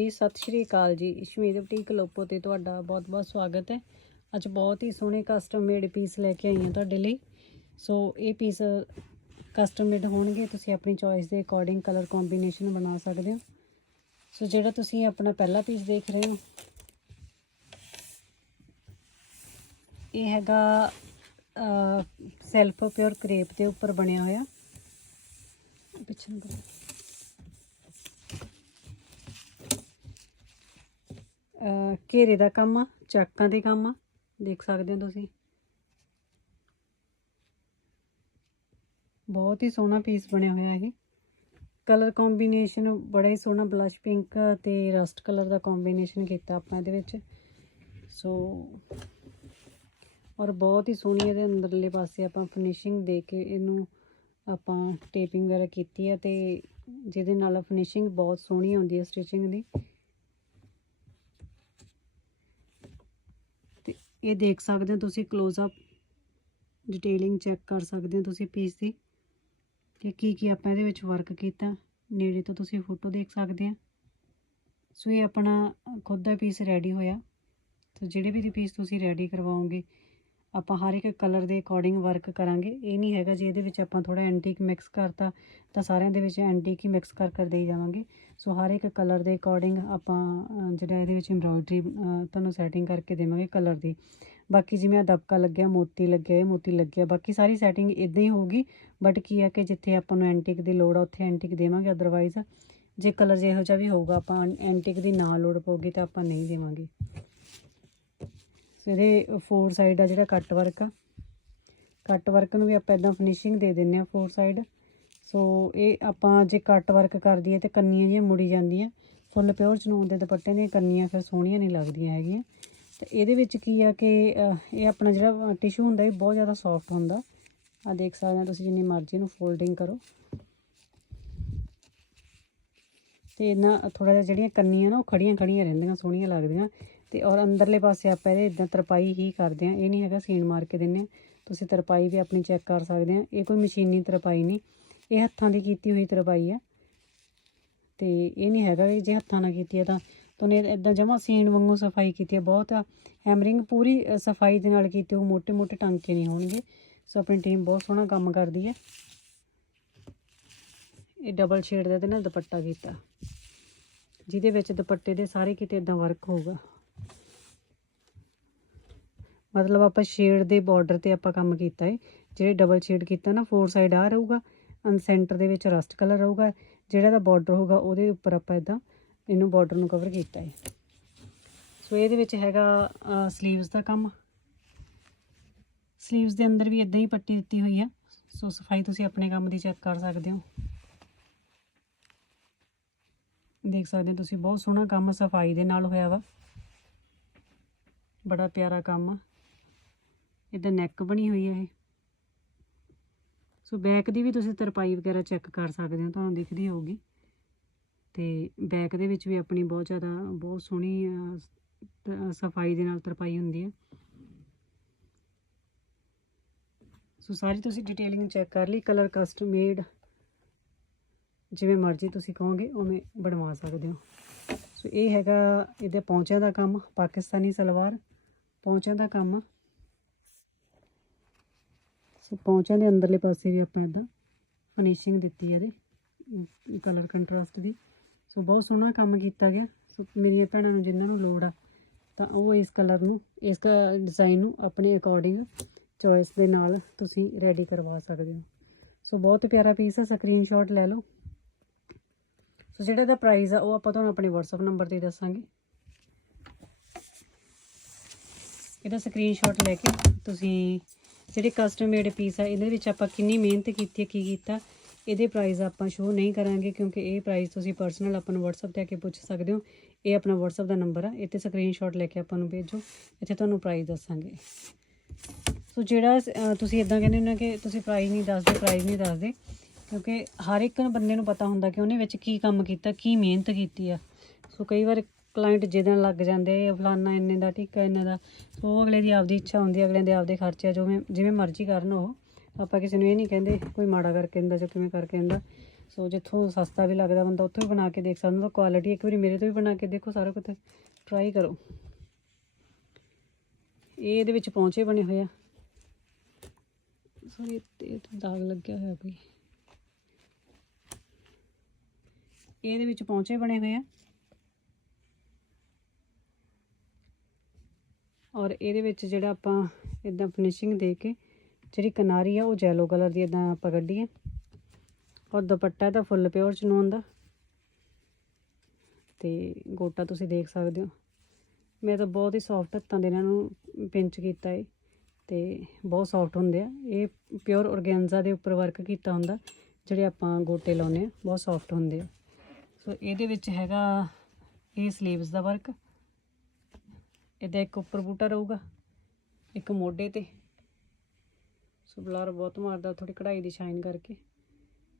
ਜੀ, ਸਤਿ ਸ਼੍ਰੀ ਅਕਾਲ ਜੀ। ਇਸ਼ਮੀਤ ਬੁਟੀਕ ਲੋਪੋ ਤੇ ਤੁਹਾਡਾ ਬਹੁਤ-ਬਹੁਤ ਸਵਾਗਤ ਹੈ। ਅੱਜ ਬਹੁਤ ਹੀ ਸੋਹਣੇ ਕਸਟਮ ਮੇਡ ਪੀਸ ਲੈ ਕੇ ਆਈ ਹਾਂ ਤੁਹਾਡੇ ਲਈ। ਸੋ ਇਹ ਪੀਸ ਕਸਟਮ ਮੇਡ ਹੋਣਗੇ, ਤੁਸੀਂ ਆਪਣੀ ਚੋਇਸ ਦੇ ਅਕੋਰਡਿੰਗ ਕਲਰ ਕੰਬੀਨੇਸ਼ਨ ਬਣਾ ਸਕਦੇ ਹੋ। ਸੋ ਜਿਹੜਾ ਤੁਸੀਂ ਆਪਣਾ ਪਹਿਲਾ ਪੀਸ ਦੇਖ ਰਹੇ ਹੋ, ਇਹ ਹੈਗਾ ਸੈਲਫ ਪਿਓਰ ਕਰੇਪ ਦੇ ਉੱਪਰ ਬਣਿਆ ਹੋਇਆ। ਪਿੱਛੇ ਨੂੰ ਕਰੋ। ਅਹ ਘੇਰੇ ਦਾ ਕੰਮ ਆ, ਚਾਕਾਂ ਦੇ ਕੰਮ ਆ। ਦੇਖ ਸਕਦੇ ਹੋ ਤੁਸੀਂ। ਬਹੁਤ ਹੀ ਸੋਹਣਾ ਪੀਸ ਬਣਿਆ ਹੋਇਆ ਇਹ। ਕਲਰ ਕੰਬੀਨੇਸ਼ਨ ਬੜਾ ਹੀ ਸੋਹਣਾ ਬਲਸ਼ ਪਿੰਕ ਤੇ ਰਸਟ ਕਲਰ ਦਾ ਕੰਬੀਨੇਸ਼ਨ ਕੀਤਾ ਆਪਾਂ ਇਹਦੇ ਵਿੱਚ। ਸੋ ਔਰ ਬਹੁਤ ਹੀ ਸੋਹਣੀ ਇਹਦੇ ਅੰਦਰਲੇ ਪਾਸੇ ਆਪਾਂ ਫਿਨਿਸ਼ਿੰਗ ਦੇ ਕੇ ਇਹਨੂੰ ਆਪਾਂ ਟੇਪਿੰਗ ਵਗੈਰਾ ਕੀਤੀ ਹੈ ਤੇ ਜਿਹਦੇ ਨਾਲ ਫਿਨਿਸ਼ਿੰਗ ਬਹੁਤ ਸੋਹਣੀ ਆਉਂਦੀ ਹੈ ਸਟਿਚਿੰਗ ਦੀ। ਇਹ ਦੇਖ ਸਕਦੇ ਹੋ ਤੁਸੀਂ ক্লোਜ਼ ਅਪ ਡਿਟੇਲਿੰਗ ਚੈੱਕ ਕਰ ਸਕਦੇ ਹੋ ਤੁਸੀਂ ਪੀਸ ਦੀ ਕਿ ਕੀ ਕੀ ਆਪਾਂ ਇਹਦੇ ਵਿੱਚ ਵਰਕ ਕੀਤਾ। ਨੇੜੇ ਤੋਂ ਤੁਸੀਂ ਫੋਟੋ ਦੇਖ ਸਕਦੇ ਆ। ਸੋ ਇਹ ਆਪਣਾ ਖੁਦ ਦਾ ਪੀਸ ਰੈਡੀ ਹੋਇਆ। ਸੋ ਜਿਹੜੇ ਵੀ ਪੀਸ ਤੁਸੀਂ ਰੈਡੀ ਕਰਵਾਓਗੇ ਆਪਾਂ ਹਰ ਇੱਕ ਕਲਰ ਦੇ ਅਕੋਰਡਿੰਗ ਵਰਕ ਕਰਾਂਗੇ। ਇਹ ਨਹੀਂ ਹੈਗਾ ਜੇ, ਇਹਦੇ ਵਿੱਚ ਆਪਾਂ ਥੋੜਾ ਐਂਟੀਕ ਮਿਕਸ ਕਰਤਾ, ਤਾਂ ਸਾਰਿਆਂ ਦੇ ਵਿੱਚ ਐਂਟੀਕ ਹੀ ਮਿਕਸ ਕਰ ਕਰ ਦੇਈ ਜਾਵਾਂਗੇ। ਸੋ ਹਰ ਇੱਕ ਕਲਰ ਦੇ ਅਕੋਰਡਿੰਗ ਆਪਾਂ ਜਿਹੜਾ ਇਹਦੇ ਵਿੱਚ ਐਮਬ੍ਰਾਇਡਰੀ ਤੁਹਾਨੂੰ ਸੈਟਿੰਗ ਕਰਕੇ ਦੇਵਾਂਗੇ ਕਲਰ ਦੀ। ਬਾਕੀ ਜਿਵੇਂ ਆ ਦਬਕਾ ਲੱਗਿਆ, ਮੋਤੀ ਲੱਗਿਆ, ਇਹ ਮੋਤੀ ਲੱਗਿਆ, ਬਾਕੀ ਸਾਰੀ ਸੈਟਿੰਗ ਇਦਾਂ ਹੀ ਹੋਊਗੀ। ਬਟ ਕੀ ਹੈ ਕਿ ਜਿੱਥੇ ਆਪਾਂ ਨੂੰ ਐਂਟੀਕ ਦੀ ਲੋੜ ਆ, ਉੱਥੇ ਐਂਟੀਕ ਦੇਵਾਂਗੇ ਅਦਰਵਾਈਜ਼ ਜੇ ਕਲਰ ਜਿਹੋ ਜਿਹਾ ਵੀ ਹੋਊਗਾ, ਆਪਾਂ ਐਂਟੀਕ ਦੀ ਨਾ ਲੋੜ ਪਊਗੀ ਤਾਂ ਆਪਾਂ ਨਹੀਂ ਦੇਵਾਂਗੇ। ਸੋ ਇਹਦੇ ਫੋਰ ਸਾਈਡ ਆ ਜਿਹੜਾ ਕੱਟ ਵਰਕ ਆ। ਕੱਟ ਵਰਕ ਨੂੰ ਵੀ ਆਪਾਂ ਇਦਾਂ ਫਿਨਿਸ਼ਿੰਗ ਦੇ ਦਿੰਨੇ ਆ ਫੋਰ ਸਾਈਡ ਸੋ ਇਹ ਆਪਾਂ ਜੇ ਕੱਟ ਵਰਕ ਕਰ ਦਈਏ ਤੇ ਕੰਨੀਆਂ ਜਿਹੀਆਂ ਮੁੜੀ ਜਾਂਦੀਆਂ। ਫੁੱਲ ਪਿਓਰ ਚਨੂਨ ਦੇ ਦੁਪੱਟੇ ਦੀਆਂ ਕੰਨੀਆਂ ਫਿਰ ਸੋਹਣੀਆਂ ਨਹੀਂ ਲੱਗਦੀਆਂ ਹੈਗੀਆਂ। ਤੇ ਇਹਦੇ ਵਿੱਚ ਕੀ ਆ ਕਿ ਇਹ ਆਪਣਾ ਜਿਹੜਾ ਟਿਸ਼ੂ ਹੁੰਦਾ, ਇਹ ਬਹੁਤ ਜ਼ਿਆਦਾ ਸੌਫਟ ਹੁੰਦਾ। ਆ ਦੇਖ ਸਕਦੇ ਹੋ ਤੁਸੀਂ ਜਿੰਨੀ ਮਰਜ਼ੀ ਨੂੰ ਫੋਲਡਿੰਗ ਕਰੋ। ਤੇ ਇਹਨਾਂ ਥੋੜਾ ਜਿਹਾ ਜਿਹੜੀਆਂ ਕੰਨੀਆਂ ਨਾ, ਉਹ ਖੜੀਆਂ ਖੜੀਆਂ ਰਹਿੰਦੀਆਂ, ਸੋਹਣੀਆਂ ਲੱਗਦੀਆਂ। ਤੇ ਔਰ ਅੰਦਰਲੇ ਪਾਸੇ ਆਪਾਂ ਇਹਦੇ ਇਦਾਂ ਤਰਪਾਈ ਹੀ ਕਰਦੇ ਆ ਇਹ ਨਹੀਂ ਹੈਗਾ ਸੀਨ ਮਾਰ ਕੇ ਦਿੰਨੇ ਤੁਸੀਂ ਤਰਪਾਈ ਵੀ ਆਪਣੀ ਚੈੱਕ ਕਰ ਸਕਦੇ ਆ ਇਹ ਕੋਈ ਮਸ਼ੀਨੀ ਤਰਪਾਈ ਨਹੀਂ। ਇਹ ਹੱਥਾਂ ਦੀ ਕੀਤੀ ਹੋਈ ਤਰਪਾਈ ਆ ਤੇ ਇਹ ਨਹੀਂ ਹੈਗਾ ਵੀ ਜੇ ਹੱਥਾਂ ਨਾਲ ਕੀਤੀ ਆ ਤਾਂ। ਤੁਨੇ ਇਦਾਂ ਜਮਾ ਸੀਨ ਵਾਂਗੂ ਸਫ਼ਾਈ ਕੀਤੀ ਹੈ। ਬਹੁਤ ਹੈਮਰਿੰਗ ਪੂਰੀ ਸਫ਼ਾਈ ਦੇ ਨਾਲ ਕੀਤੀ ਉਹ ਮੋٹے-ਮੋٹے ਟਾਂਕੇ ਨਹੀਂ ਹੋਣਗੇ। ਸੋ ਆਪਣੀ ਟੀਮ ਬਹੁਤ ਸੋਹਣਾ ਕੰਮ ਕਰਦੀ ਹੈ। ਇਹ ਡਬਲ ਸ਼ੇਡ ਦਾ ਤੇ ਨਾ ਦੁਪੱਟਾ ਕੀਤਾ। ਜਿਹਦੇ ਵਿੱਚ ਦੁਪੱਟੇ ਦੇ ਸਾਰੇ ਕਿਤੇ ਇਦਾਂ ਵਰਕ ਹੋਊਗਾ। ਮਤਲਬ ਆਪਾਂ ਸ਼ੇਡ ਦੇ ਬਾਰਡਰ ਤੇ ਆਪਾਂ ਕੰਮ ਕੀਤਾ ਹੈ ਜਿਹੜੇ ਡਬਲ ਸ਼ੇਡ ਕੀਤਾ ਨਾ ਫੋਰ ਸਾਈਡ ਆ ਰਹੂਗਾ ਅਨ ਸੈਂਟਰ ਦੇ ਵਿੱਚ ਰਸਟ ਕਲਰ ਰਹੂਗਾ। ਜਿਹੜਾ ਦਾ ਬਾਰਡਰ ਹੋਊਗਾ, ਉਹਦੇ ਉੱਪਰ ਆਪਾਂ ਇਦਾਂ ਇਹਨੂੰ ਬਾਰਡਰ ਨੂੰ ਕਵਰ ਕੀਤਾ ਹੈ ਸੋ ਇਹਦੇ ਵਿੱਚ ਹੈਗਾ ਸਲੀਵਸ ਦਾ ਕੰਮ। ਸਲੀਵਸ ਦੇ ਅੰਦਰ ਵੀ ਇਦਾਂ ਹੀ ਪੱਟੀ ਦਿੱਤੀ ਹੋਈ ਆ। ਸੋ ਸਫ਼ਾਈ ਤੁਸੀਂ ਆਪਣੇ ਕੰਮ ਦੀ ਚੈੱਕ ਕਰ ਸਕਦੇ ਹੋ। ਦੇਖ ਸਕਦੇ ਹੋ ਤੁਸੀਂ, ਬਹੁਤ ਸੋਹਣਾ ਕੰਮ ਸਫ਼ਾਈ ਦੇ ਨਾਲ ਹੋਇਆ ਵਾ। ਬੜਾ ਪਿਆਰਾ ਕੰਮ ਆ। ਇਹਦਾ ਨੈਕ ਬਣੀ ਹੋਈ ਹੈ ਇਹ। ਸੋ ਬੈਕ ਦੀ ਵੀ ਤੁਸੀਂ ਤਰਪਾਈ ਵਗੈਰਾ ਚੈੱਕ ਕਰ ਸਕਦੇ ਹੋ, ਤੁਹਾਨੂੰ ਦਿਖਦੀ ਹੋਊਗੀ। ਤੇ ਬੈਕ ਦੇ ਵਿੱਚ ਵੀ ਆਪਣੀ ਬਹੁਤ ਜ਼ਿਆਦਾ, ਬਹੁਤ ਸੋਹਣੀ ਸਫ਼ਾਈ ਦੇ ਨਾਲ ਤਰਪਾਈ ਹੁੰਦੀ ਹੈ ਸੋ ਸਾਰੀ ਤੁਸੀਂ ਡਿਟੇਲਿੰਗ ਚੈੱਕ ਕਰ ਲਈ ਕਲਰ ਕਸਟਮ ਮੇਡ ਜਿਵੇਂ ਮਰਜ਼ੀ ਤੁਸੀਂ ਕਹੋਗੇ, ਉਵੇਂ ਬਣਵਾ ਸਕਦੇ ਹੋ। ਸੋ ਇਹ ਹੈਗਾ ਇਹਦੇ ਪੌਂਚਿਆਂ ਦਾ ਕੰਮ, ਪਾਕਿਸਤਾਨੀ ਸਲਵਾਰ। ਪੌਂਚਿਆਂ ਦਾ ਕੰਮ। ਸੋ ਪੌਂਚਿਆਂ ਦੇ ਅੰਦਰਲੇ ਪਾਸੇ ਵੀ ਆਪਾਂ ਇਦਾਂ ਫਿਨਿਸ਼ਿੰਗ ਦਿੱਤੀ ਹੈ ਇਹਦੇ ਕਲਰ ਕੰਟਰਾਸਟ ਦੀ। ਸੋ ਬਹੁਤ ਸੋਹਣਾ ਕੰਮ ਕੀਤਾ ਗਿਆ। ਸੋ ਮੇਰੀਆਂ ਭੈਣਾਂ ਨੂੰ ਜਿਨ੍ਹਾਂ ਨੂੰ ਲੋੜ ਆ, ਤਾਂ ਉਹ ਇਸ ਕਲਰ ਨੂੰ, ਇਸ ਡਿਜ਼ਾਈਨ ਨੂੰ ਆਪਣੇ ਅਕੋਰਡਿੰਗ ਚੋਇਸ ਦੇ ਨਾਲ ਤੁਸੀਂ ਰੈਡੀ ਕਰਵਾ ਸਕਦੇ ਹੋ। ਸੋ ਬਹੁਤ ਪਿਆਰਾ ਪੀਸ ਹੈ ਸਕਰੀਨਸ਼ਾਟ ਲੈ ਲਓ। ਸੋ ਜਿਹੜਾ ਇਹਦਾ ਪ੍ਰਾਈਸ ਆ, ਉਹ ਆਪਾਂ ਤੁਹਾਨੂੰ ਆਪਣੇ WhatsApp ਨੰਬਰ ਤੇ ਦੱਸਾਂਗੇ। ਇਹਦਾ ਸਕਰੀਨਸ਼ਾਟ ਲੈ ਕੇ ਤੁਸੀਂ ਜਿਹੜੇ ਕਸਟਮ ਮੇਡ ਪੀਸ ਆ, ਇਹਦੇ ਵਿੱਚ ਆਪਾਂ ਕਿੰਨੀ ਮਿਹਨਤ ਕੀਤੀ ਹੈ, ਕੀ ਕੀਤਾ, ਇਹਦੇ ਪ੍ਰਾਈਸ ਆਪਾਂ ਸ਼ੋਅ ਨਹੀਂ ਕਰਾਂਗੇ ਕਿਉਂਕਿ ਇਹ ਪ੍ਰਾਈਸ ਤੁਸੀਂ ਪਰਸਨਲ ਆਪਾਂ ਨੂੰ WhatsApp ਤੇ ਆ ਕੇ ਪੁੱਛ ਸਕਦੇ ਹੋ। ਇਹ ਆਪਣਾ WhatsApp ਦਾ ਨੰਬਰ ਆ, ਇੱਥੇ ਸਕਰੀਨਸ਼ਾਟ ਲੈ ਕੇ ਆਪਾਂ ਨੂੰ ਭੇਜੋ, ਇੱਥੇ ਤੁਹਾਨੂੰ ਪ੍ਰਾਈਸ ਦੱਸਾਂਗੇ। ਸੋ ਜਿਹੜਾ ਤੁਸੀਂ ਇਦਾਂ ਕਹਿੰਦੇ ਹੋ ਕਿ ਤੁਸੀਂ ਪ੍ਰਾਈਸ ਨਹੀਂ ਦੱਸਦੇ ਪ੍ਰਾਈਸ ਨਹੀਂ ਦੱਸਦੇ, ਕਿਉਂਕਿ ਹਰ ਇੱਕ ਬੰਦੇ ਨੂੰ ਪਤਾ ਹੁੰਦਾ ਕਿ ਉਹਨੇ ਵਿੱਚ ਕੀ ਕੰਮ ਕੀਤਾ, ਕੀ ਮਿਹਨਤ ਕੀਤੀ ਆ। ਸੋ ਕਈ ਵਾਰ ਕਲਾਇੰਟ ਜਿੱਦਣ ਲੱਗ ਜਾਂਦੇ ਆ ਫਲਾਨਾ ਇੰਨੇ ਦਾ ਟਿੱਕਾ ਇੰਨੇ ਦਾ। ਸੋ ਉਹ ਅਗਲੇ ਦੀ ਆਪਦੀ ਇੱਛਾ ਹੁੰਦੀ ਅਗਲੇ ਦੇ ਆਪਦੇ ਖਰਚੇ ਆ, ਜਿਵੇਂ ਜਿਵੇਂ ਮਰਜ਼ੀ ਕਰਨ ਉਹ। ਆਪਾਂ ਕਿਸੇ ਨੂੰ ਇਹ ਨਹੀਂ ਕਹਿੰਦੇ, ਕੋਈ ਮਾੜਾ ਕਰਕੇ ਦਿੰਦਾ ਜਾਂ ਕਿਵੇਂ ਕਰਕੇ ਦਿੰਦਾ ਸੋ ਜਿੱਥੋਂ ਸਸਤਾ ਵੀ ਲੱਗਦਾ ਬੰਦਾ, ਉੱਥੋਂ ਵੀ ਬਣਾ ਕੇ ਦੇਖ ਸਕਦਾ ਕੁਆਲਿਟੀ ਇੱਕ ਵਾਰੀ ਮੇਰੇ ਤੋਂ ਵੀ ਬਣਾ ਕੇ ਦੇਖੋ, ਸਾਰਾ ਕੁਝ ਟਰਾਈ ਕਰੋ। ਇਹ ਇਹਦੇ ਵਿੱਚ ਪਹੁੰਚੇ ਬਣੇ ਹੋਏ ਆ। ਸੋਰੀ ਤੇ ਦਾਗ ਲੱਗਿਆ ਹੋਇਆ ਕੋਈ। ਇਹਦੇ ਵਿੱਚ ਪਹੁੰਚੇ ਬਣੇ ਹੋਏ ਆ। ਔਰ ਇਹਦੇ ਵਿੱਚ ਜਿਹੜਾ ਆਪਾਂ ਇਦਾਂ ਫਿਨਿਸ਼ਿੰਗ ਦੇ ਕੇ ਜਿਹੜੀ ਕਿਨਾਰੀ ਆ, ਉਹ ਜੈਲੋ ਕਲਰ ਦੀ ਇਦਾਂ ਆਪਾਂ ਕੱਢੀ ਹੈ ਔਰ ਦੁਪੱਟਾ ਤਾਂ ਫੁੱਲ ਪਿਓਰ ਚਨੂਨ ਦਾ। ਤੇ ਗੋਟਾ ਤੁਸੀਂ ਦੇਖ ਸਕਦੇ ਹੋ। ਮੈਂ ਤਾਂ ਬਹੁਤ ਹੀ ਸੌਫਟ ਹੱਥਾਂ ਦੇ ਇਹਨਾਂ ਨੂੰ ਪਿੰਚ ਕੀਤਾ ਏ। ਤੇ ਬਹੁਤ ਸੌਫਟ ਹੁੰਦੇ ਆ। ਇਹ ਪਿਓਰ ਔਰਗੈਂਜ਼ਾ ਦੇ ਉੱਪਰ ਵਰਕ ਕੀਤਾ ਹੁੰਦਾ, ਜਿਹੜੇ ਆਪਾਂ ਗੋਟੇ ਲਾਉਨੇ ਆ, ਬਹੁਤ ਸੌਫਟ ਹੁੰਦੇ ਆ। ਸੋ ਇਹਦੇ ਵਿੱਚ ਹੈਗਾ ਇਹ ਸਲੀਵਸ ਦਾ ਵਰਕ ਇਹਦਾ ਇੱਕ ਉੱਪਰ ਬੂਟਾ ਰਹੂਗਾ, ਇੱਕ ਮੋਢੇ ਤੇ। ਸੋ ਬਲਰ ਬਹੁਤ ਮਾਰਦਾ ਥੋੜੀ ਕਢਾਈ ਦੀ ਸ਼ਾਈਨ ਕਰਕੇ।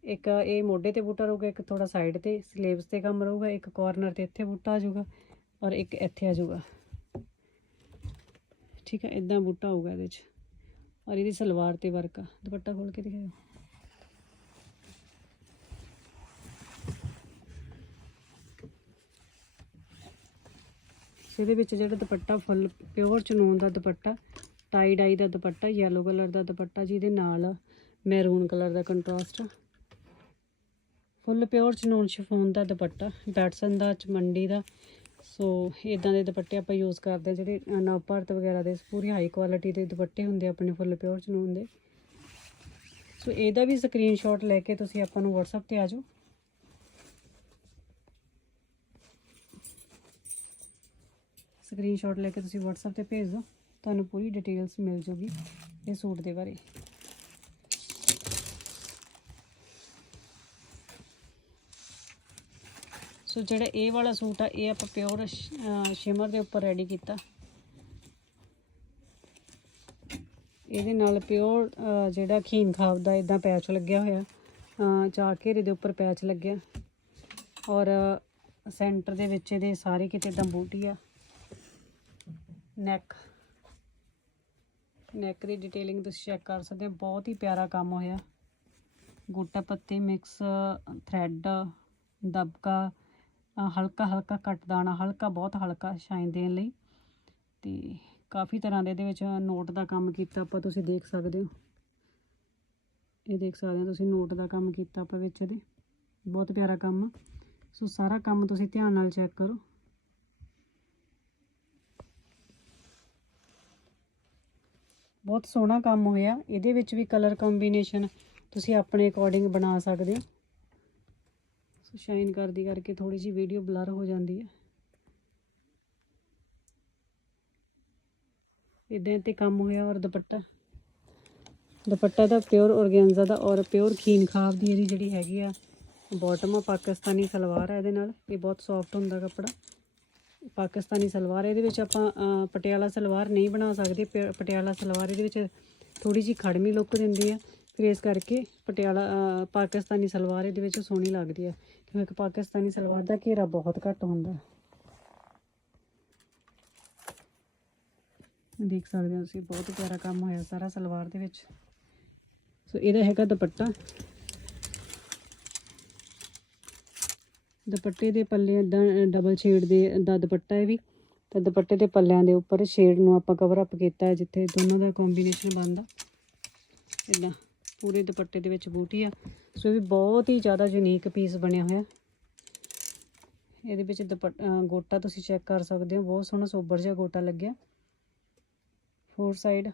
ਇੱਕ ਇਹ ਮੋਢੇ ਤੇ ਬੂਟਾ ਰਹੂਗਾ, ਇੱਕ ਥੋੜਾ ਸਾਈਡ ਤੇ ਸਲੀਵਸ ਤੇ ਕੰਮ ਰਹੂਗਾ, ਇੱਕ ਕਾਰਨਰ ਤੇ ਇੱਥੇ ਬੂਟਾ ਆ ਜਾਊਗਾ ਔਰ ਇੱਕ ਇੱਥੇ ਆ ਜਾਊਗਾ। ਠੀਕ ਹੈ ਇਦਾਂ ਬੂਟਾ ਹੋਊਗਾ ਇਹਦੇ 'ਚ। ਔਰ ਇਹਦੀ ਸਲਵਾਰ ਤੇ ਵਰਕ ਆ। ਦੁਪੱਟਾ ਖੋਲ ਕੇ ਦਿਖਾਓ ਇਹਦੇ ਵਿੱਚ ਜਿਹੜਾ ਦੁਪੱਟਾ ਫੁੱਲ ਪਿਓਰ ਚਨੂਨ ਦਾ ਦੁਪੱਟਾ ਟਾਈ ਡਾਈ ਦਾ ਦੁਪੱਟਾ ਯੈਲੋ ਕਲਰ ਦਾ ਦੁਪੱਟਾ, ਜਿਹਦੇ ਨਾਲ ਮੈਰੂਨ ਕਲਰ ਦਾ ਕੰਟਰਾਸਟ ਫੁੱਲ ਪਿਓਰ ਚਨੂਨ ਸ਼ਿਫੋਨ ਦਾ ਦੁਪੱਟਾ ਬੈਟਸਨ ਦਾ ਚਮੰਡੀ ਦਾ। ਸੋ ਇਦਾਂ ਦੇ ਦੁਪੱਟੇ ਆਪਾਂ ਯੂਜ਼ ਕਰਦੇ ਹਾਂ ਜਿਹੜੇ ਨਵ ਭਾਰਤ ਵਗੈਰਾ ਦੇ, ਪੂਰੀ ਹਾਈ ਕੁਆਲਿਟੀ ਦੇ ਦੁਪੱਟੇ ਹੁੰਦੇ ਆਪਣੇ ਫੁੱਲ ਪਿਓਰ ਚਨੂਨ ਦੇ। ਸੋ ਇਹਦਾ ਵੀ ਸਕਰੀਨਸ਼ਾਟ ਲੈ ਕੇ ਤੁਸੀਂ ਆਪਾਂ ਨੂੰ WhatsApp ਤੇ ਆ ਜਾਓ। ਸਕਰੀਨਸ਼ਾਟ ਲੈ ਕੇ ਤੁਸੀਂ WhatsApp ਤੇ ਭੇਜ ਦਿਓ, ਤੁਹਾਨੂੰ ਪੂਰੀ ਡਿਟੇਲਸ ਮਿਲ ਜੂਗੀ ਇਹ ਸੂਟ ਦੇ ਬਾਰੇ। ਸੋ ਜਿਹੜਾ ਇਹ ਵਾਲਾ ਸੂਟ ਆ, ਇਹ ਆਪਾਂ ਪਿਓਰ ਸ਼ਿਮਰ ਦੇ ਉੱਪਰ ਰੈਡੀ ਕੀਤਾ। ਇਹਦੇ ਨਾਲ ਪਿਓਰ ਜਿਹੜਾ ਖੀਨ ਖਾਬ ਦਾ ਇਦਾਂ ਪੈਚ ਲੱਗਿਆ ਹੋਇਆ, ਅਹ ਚਾਰ ਘੇਰੇ ਦੇ ਉੱਪਰ ਪੈਚ ਲੱਗਿਆ। ਔਰ ਸੈਂਟਰ ਦੇ ਵਿੱਚ ਇਹਦੇ ਸਾਰੇ ਕਿਤੇ ਇਦਾਂ ਬੂਟੀ ਆ। ਨੈਕ ਨੈਕ ਦੀ ਡਿਟੇਲਿੰਗ ਤੁਸੀਂ ਚੈੱਕ ਕਰ ਸਕਦੇ ਹੋ। ਬਹੁਤ ਹੀ ਪਿਆਰਾ ਕੰਮ ਹੋਇਆ। ਗੋਟਾ ਪੱਤੇ ਮਿਕਸ ਥ੍ਰੈਡ ਦਬਕਾ ਹਲਕਾ ਹਲਕਾ ਕੱਟ ਦਾਣਾ, ਹਲਕਾ ਬਹੁਤ ਹਲਕਾ ਸ਼ਾਈਨ ਦੇਣ ਲਈ। ਤੇ ਕਾਫੀ ਤਰ੍ਹਾਂ ਦੇ ਇਹਦੇ ਵਿੱਚ ਨੋਟ ਦਾ ਕੰਮ ਕੀਤਾ ਆਪਾਂ, ਤੁਸੀਂ ਦੇਖ ਸਕਦੇ ਹੋ। ਇਹ ਦੇਖ ਸਕਦੇ ਹੋ ਤੁਸੀਂ ਨੋਟ ਦਾ ਕੰਮ ਕੀਤਾ ਆਪਾਂ ਵਿੱਚ ਇਹਦੇ। ਬਹੁਤ ਪਿਆਰਾ ਕੰਮ ਸੋ ਸਾਰਾ ਕੰਮ ਤੁਸੀਂ ਧਿਆਨ ਨਾਲ ਚੈੱਕ ਕਰੋ। ਬਹੁਤ ਸੋਹਣਾ ਕੰਮ ਹੋਇਆ। ਇਹਦੇ ਵਿੱਚ ਵੀ ਕਲਰ ਕੰਬੀਨੇਸ਼ਨ ਤੁਸੀਂ ਆਪਣੇ ਅਕੋਰਡਿੰਗ ਬਣਾ ਸਕਦੇ ਹੋ। ਸੋ ਸ਼ਾਈਨ ਕਰਦੀ ਕਰਕੇ ਥੋੜੀ ਜੀ ਵੀਡੀਓ ਬਲਰ ਹੋ ਜਾਂਦੀ ਹੈ। ਇਦਾਂ ਤੇ ਕੰਮ ਹੋਇਆ ਔਰ ਦੁਪੱਟਾ। ਦੁਪੱਟਾ ਦਾ ਪਿਓਰ ਔਰਗੈਂਜ਼ਾ ਦਾ ਔਰ ਪਿਓਰ ਖੀਨ ਖਾਬ ਦੀ ਇਹਦੀ ਜਿਹੜੀ ਹੈਗੀ ਆ ਬਾਟਮ ਆ, ਪਾਕਿਸਤਾਨੀ ਸਲਵਾਰ ਆ ਇਹਦੇ ਨਾਲ। ਇਹ ਬਹੁਤ ਸੌਫਟ ਹੁੰਦਾ ਕੱਪੜਾ। ਪਾਕਿਸਤਾਨੀ ਸਲਵਾਰ, ਇਹਦੇ ਵਿੱਚ ਆਪਾਂ ਪਟਿਆਲਾ ਸਲਵਾਰ ਨਹੀਂ ਬਣਾ ਸਕਦੇ। ਪ- ਪਟਿਆਲਾ ਸਲਵਾਰ ਇਹਦੇ ਵਿੱਚ ਥੋੜੀ ਜੀ ਖੜਮੀ ਲੁੱਕ ਦਿੰਦੀ ਆ। ਫਿਰ ਇਸ ਕਰਕੇ ਪਟਿਆਲਾ ਪਾਕਿਸਤਾਨੀ ਸਲਵਾਰ ਇਹਦੇ ਵਿੱਚ ਸੋਹਣੀ ਲੱਗਦੀ ਆ। ਕਿਉਂਕਿ ਪਾਕਿਸਤਾਨੀ ਸਲਵਾਰ ਦਾ ਘੇਰਾ ਬਹੁਤ ਘੱਟ ਹੁੰਦਾ। ਦੇਖ ਸਕਦੇ ਹੋ ਤੁਸੀਂ, ਬਹੁਤ ਪਿਆਰਾ ਕੰਮ ਹੋਇਆ ਸਾਰਾ ਸਲਵਾਰ ਦੇ ਵਿੱਚ। ਸੋ ਇਹਦਾ ਹੈਗਾ ਦੁਪੱਟਾ। ਦੁਪੱਟੇ ਦੇ ਪੱਲੇ ਇਦਾਂ ਡਬਲ ਸ਼ੇਡ ਦੇ, ਦਾ ਦੁਪੱਟਾ ਹੈ ਵੀ। ਤੇ ਦੁਪੱਟੇ ਦੇ ਪੱਲਿਆਂ ਦੇ ਉੱਪਰ ਸ਼ੇਡ ਨੂੰ ਆਪਾਂ ਕਵਰ ਅਪ ਕੀਤਾ ਹੈ, ਜਿੱਥੇ ਦੋਨਾਂ ਦਾ ਕੰਬੀਨੇਸ਼ਨ ਬਣਦਾ। ਇਦਾਂ ਪੂਰੇ ਦੁਪੱਟੇ ਦੇ ਵਿੱਚ ਬੂਟੀ ਆ। ਸੋ ਇਹ ਵੀ ਬਹੁਤ ਹੀ ਜ਼ਿਆਦਾ ਯੂਨੀਕ ਪੀਸ ਬਣਿਆ ਹੋਇਆ। ਇਹਦੇ ਵਿੱਚ ਦੁਪੱਟਾ ਗੋਟਾ ਤੁਸੀਂ ਚੈੱਕ ਕਰ ਸਕਦੇ ਹੋ। ਬਹੁਤ ਸੋਹਣਾ ਸੋਬਰ ਜਿਹਾ ਗੋਟਾ ਲੱਗਿਆ। ਫੋਰ ਸਾਈਡ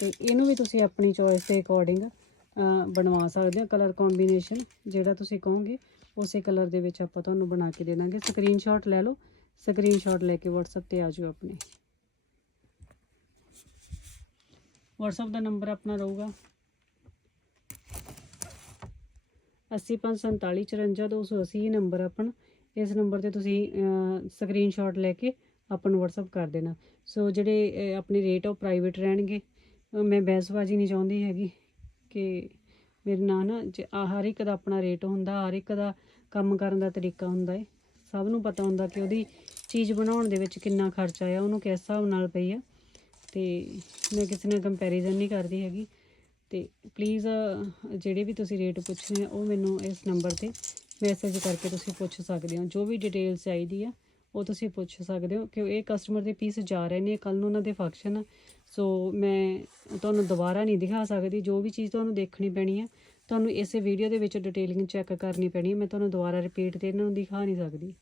ਤੇ ਇਹਨੂੰ ਵੀ ਤੁਸੀਂ ਆਪਣੀ ਚੋਇਸ ਦੇ ਅਕੋਰਡਿੰਗ ਬਣਵਾ ਸਕਦੇ ਹੋ ਕਲਰ ਕੰਬੀਨੇਸ਼ਨ ਜਿਹੜਾ ਤੁਸੀਂ ਕਹੋਗੇ, ਉਸੇ ਕਲਰ ਦੇ ਵਿੱਚ ਆਪਾਂ ਤੁਹਾਨੂੰ ਬਣਾ ਕੇ ਦੇ ਦਾਂਗੇ ਸਕਰੀਨਸ਼ਾਟ ਲੈ ਲਓ ਸਕਰੀਨਸ਼ਾਟ ਲੈ ਕੇ WhatsApp ਤੇ ਆ ਜਾਓ ਆਪਣੇ। WhatsApp ਦਾ ਨੰਬਰ ਆਪਣਾ ਰਹੂਗਾ। 8547544280 ਇਹ ਨੰਬਰ ਆਪਣਾ। ਇਸ ਨੰਬਰ ਤੇ ਤੁਸੀਂ ਸਕਰੀਨਸ਼ਾਟ ਲੈ ਕੇ ਆਪਾਂ ਨੂੰ WhatsApp ਕਰ ਦੇਣਾ। ਸੋ ਜਿਹੜੇ ਆਪਣੇ ਰੇਟ ਆ ਉਹ ਪ੍ਰਾਈਵੇਟ ਰਹਿਣਗੇ ਮੈਂ ਬਹਿਸਬਾਜ਼ੀ ਨਹੀਂ ਚਾਹੁੰਦੀ ਹੈਗੀ। ਕਿ ਮੇਰੇ ਨਾਲ ਨਾ ਜੇ ਹਰ ਇੱਕ ਦਾ ਆਪਣਾ ਰੇਟ ਹੁੰਦਾ, ਹਰ ਇੱਕ ਦਾ ਕੰਮ ਕਰਨ ਦਾ ਤਰੀਕਾ ਹੁੰਦਾ ਹੈ ਸਭ ਨੂੰ ਪਤਾ ਹੁੰਦਾ ਕਿ ਉਹਦੀ ਚੀਜ਼ ਬਣਾਉਣ ਦੇ ਵਿੱਚ ਕਿੰਨਾ ਖਰਚਾ ਆ ਉਹਨੂੰ ਕਿਸ ਹਿਸਾਬ ਨਾਲ ਪਈ ਆ। ਤੇ ਮੈਂ ਕਿਸੇ ਨਾਲ ਕੰਪੈਰੀਜ਼ਨ ਨਹੀਂ ਕਰਦੀ ਹੈਗੀ। ਤੇ ਪਲੀਜ਼ ਜਿਹੜੇ ਵੀ ਤੁਸੀਂ ਰੇਟ ਪੁੱਛਣੇ ਆ, ਉਹ ਮੈਨੂੰ ਇਸ ਨੰਬਰ ਤੇ ਮੈਸੇਜ ਕਰਕੇ ਤੁਸੀਂ ਪੁੱਛ ਸਕਦੇ ਹੋ। ਜੋ ਵੀ ਡਿਟੇਲ ਚਾਹੀਦੀ ਆ, ਉਹ ਤੁਸੀਂ ਪੁੱਛ ਸਕਦੇ ਹੋ ਕਿ ਇਹ ਕਸਟਮਰ ਦੇ ਪੀਸ ਜਾ ਰਹੇ ਨੇ ਕੱਲ ਨੂੰ ਉਹਨਾਂ ਦੇ ਫੰਕਸ਼ਨ ਸੋ ਮੈਂ ਤੁਹਾਨੂੰ ਦੁਬਾਰਾ ਨਹੀਂ ਦਿਖਾ ਸਕਦੀ। ਜੋ ਵੀ ਚੀਜ਼ ਤੁਹਾਨੂੰ ਦੇਖਣੀ ਪੈਣੀ ਹੈ ਤੁਹਾਨੂੰ ਇਸੇ ਵੀਡੀਓ ਦੇ ਵਿੱਚ ਡਿਟੇਲਿੰਗ ਚੈੱਕ ਕਰਨੀ ਪੈਣੀ ਹੈ ਮੈਂ ਤੁਹਾਨੂੰ ਦੁਬਾਰਾ ਰਿਪੀਟ ਤੇ ਇਹਨਾਂ ਨੂੰ ਦਿਖਾ ਨਹੀਂ ਸਕਦੀ।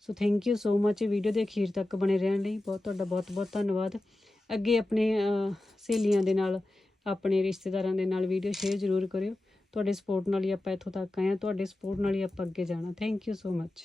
So thank you so much video ਦੇ ਅਖੀਰ ਤੱਕ ਬਣੇ ਰਹਿਣ ਲਈ ਬਹੁਤ ਤੁਹਾਡਾ ਬਹੁਤ ਬਹੁਤ ਧੰਨਵਾਦ। ਅੱਗੇ ਆਪਣੇ ਸਹੇਲੀਆਂ ਦੇ ਨਾਲ, ਆਪਣੇ ਰਿਸ਼ਤੇਦਾਰਾਂ ਦੇ ਨਾਲ ਵੀਡੀਓ ਸ਼ੇਅਰ ਜ਼ਰੂਰ ਕਰਿਓ। ਤੁਹਾਡੇ ਸਪੋਰਟ ਨਾਲ ਹੀ ਆਪਾਂ ਇੱਥੋਂ ਤੱਕ ਆਏ ਹਾਂ। ਤੁਹਾਡੇ ਸਪੋਰਟ ਨਾਲ ਹੀ ਆਪਾਂ ਅੱਗੇ ਜਾਣਾ। Thank you so much